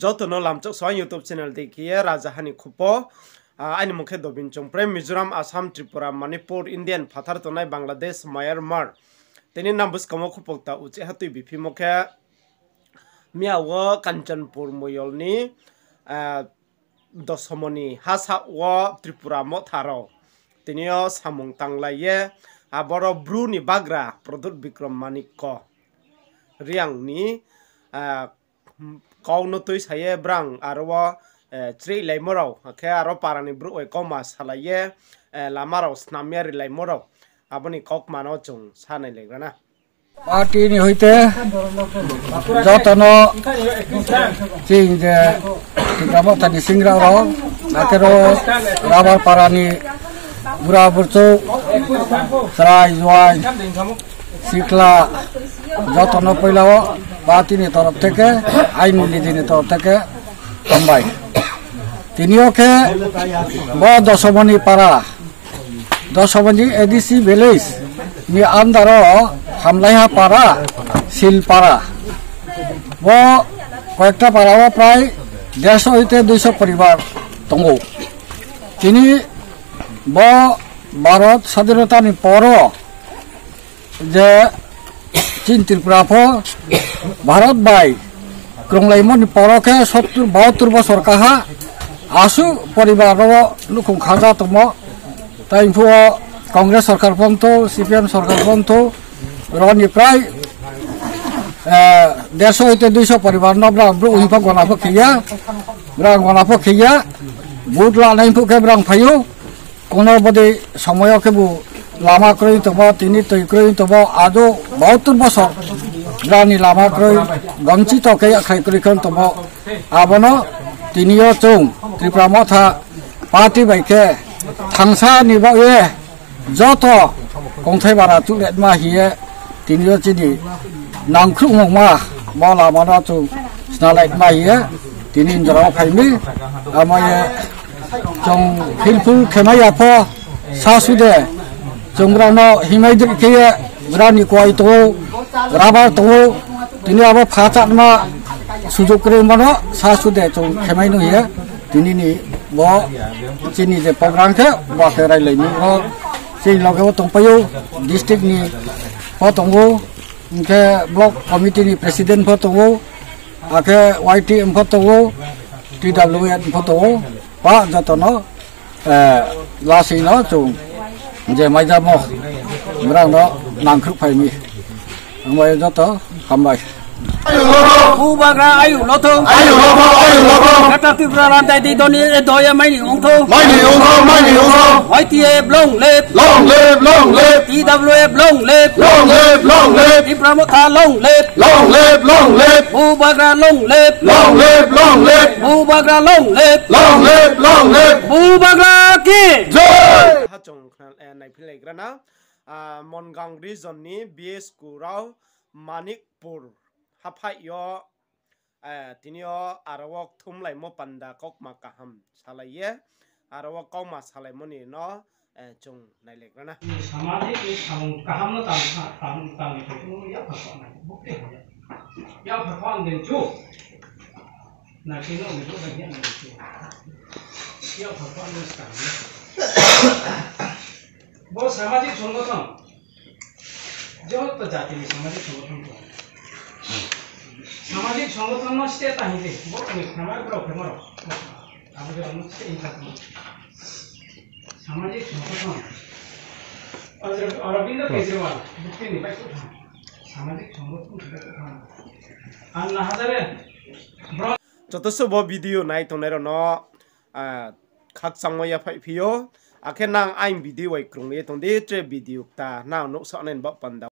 jotono lamchok so YouTube channel dekhiye Rajahani Khupo aini mukhe dobin chongpre Mizoram Assam Tripura Manipur Indian Phathar tonai Bangladesh Myanmar teni nambus kamo khupokta uche hatui bipi mukhe miawo Kanchanpur moyolni dosomoni hasa wo Tripura motharo tenio samung tanglaye aboro bruni bagra product Bikram Manikko riang ni kau nutui saya brang arwa tri laimorau ke aro parani bru e komas halaye lamarau snamiari laimorau aboni kok mano chung sanai legrana party ni hoite jotono ching je tikamo tadi singra ro nakero rabar parani bura burcu serai juai sikla jotono poilao party ni torop theke ain lidi ni torop theke hambai tinio ke bo dosomoni para dosomoni edisi village ni andaro hamlaiha para silpara bo কয়েকটা পাড়াও প্রায় 150 হইতে 200 পরিবার তঙ্গো তিনি ব ভারত স্বাধীনতার পর যে চীন ত্রিপুরা ভারত বাই ক্রংলাইমন পরকে 70-72 বছর কাহা আসু পরিবার লুকুং খাজা তম তাই কংগ্রেস সরকার পন্ত সিপিএম সরকার পন্ত রনি প্রায় 150 হইতে 200 পরিবার নবরা উইফা গনাফো খিয়া ব্রা গনাফো খিয়া বুট লানাই ফুকে ব্রাং ফায়ু কোন বদে সময় কেবু লামা ক্রয় তব তিনি তৈ ক্রয় তব আজো 72 বছর ব্রানি লামা ক্রয় গমচি তকে খাই ক্রয়খন তব আবনো তিনিও চং ত্রিপুরা মথা পার্টি বাইকে থাংসা নিবায়ে যত কংথাই বারা চুলেট মা হিয়ে তিনিও চিনি নাংখ্রু মংমা বলা মানা চু স্নালাইট মা হিয়ে তিনি জরা ফাইমি আমায়ে চং ফিলফুল খেমাইয়াফো সাসুদে চংগ্রানো হিমাইদ্রি খেয়ে গ্রানি কয় তো রাবার তো তিনি আবার ফাচাতমা সুযোগ করে মানো সাসুদে চং খেমাইনো হিয়ে তিনি নি ব চিনি যে প্রোগ্রাম কে ওয়াকে রাইলাইনি ও সেই লগে তংপায়ু ডিস্ট্রিক্ট নি পতঙ্গো ইনকে ব্লক কমিটি নি প্রেসিডেন্ট পতঙ্গো আকে ওয়াইটিএম পতঙ্গো টিডব্লিউএন পতঙ্গো পা যতনো লাসিনো চং যে মাইজামো ব্রাংনো নাংখ্রু ফাইমি আমায় যত হামবাই Ubagra ayu loto kata Tripura rantai di doni doya maini ongtho YTA long live TWF long live Tripura motha long live Ubagra long live Ubagra long live Ubagra ki joy ha chong nai philai grana Mongang region ni BS Kurau Manikpur haphai yo tinio arawok thumlai mo panda kok makaham salaye arawok kauma salai moni no chung nailek rana सामाजिक कहम न ताम तो या फसना बुकते या फसवान दिन चो ना किनो में तो बगिया न चो या फसवान दिन काम वो सामाजिक संगठन जो तो जाति में सामाजिक संगठन सामाजिक संगठन न स्टेट आहिले वो खाना ब्रो फेमरो अब जो हम से सामाजिक संगठन अरविंद केजरीवाल बुकते निपाय को सामाजिक संगठन Anna Hazare jotoso bo video nai tonero no khak sangmoya phai phio akhe nang aim video wai krung ye tonde tre video ta na no sa nen ba panda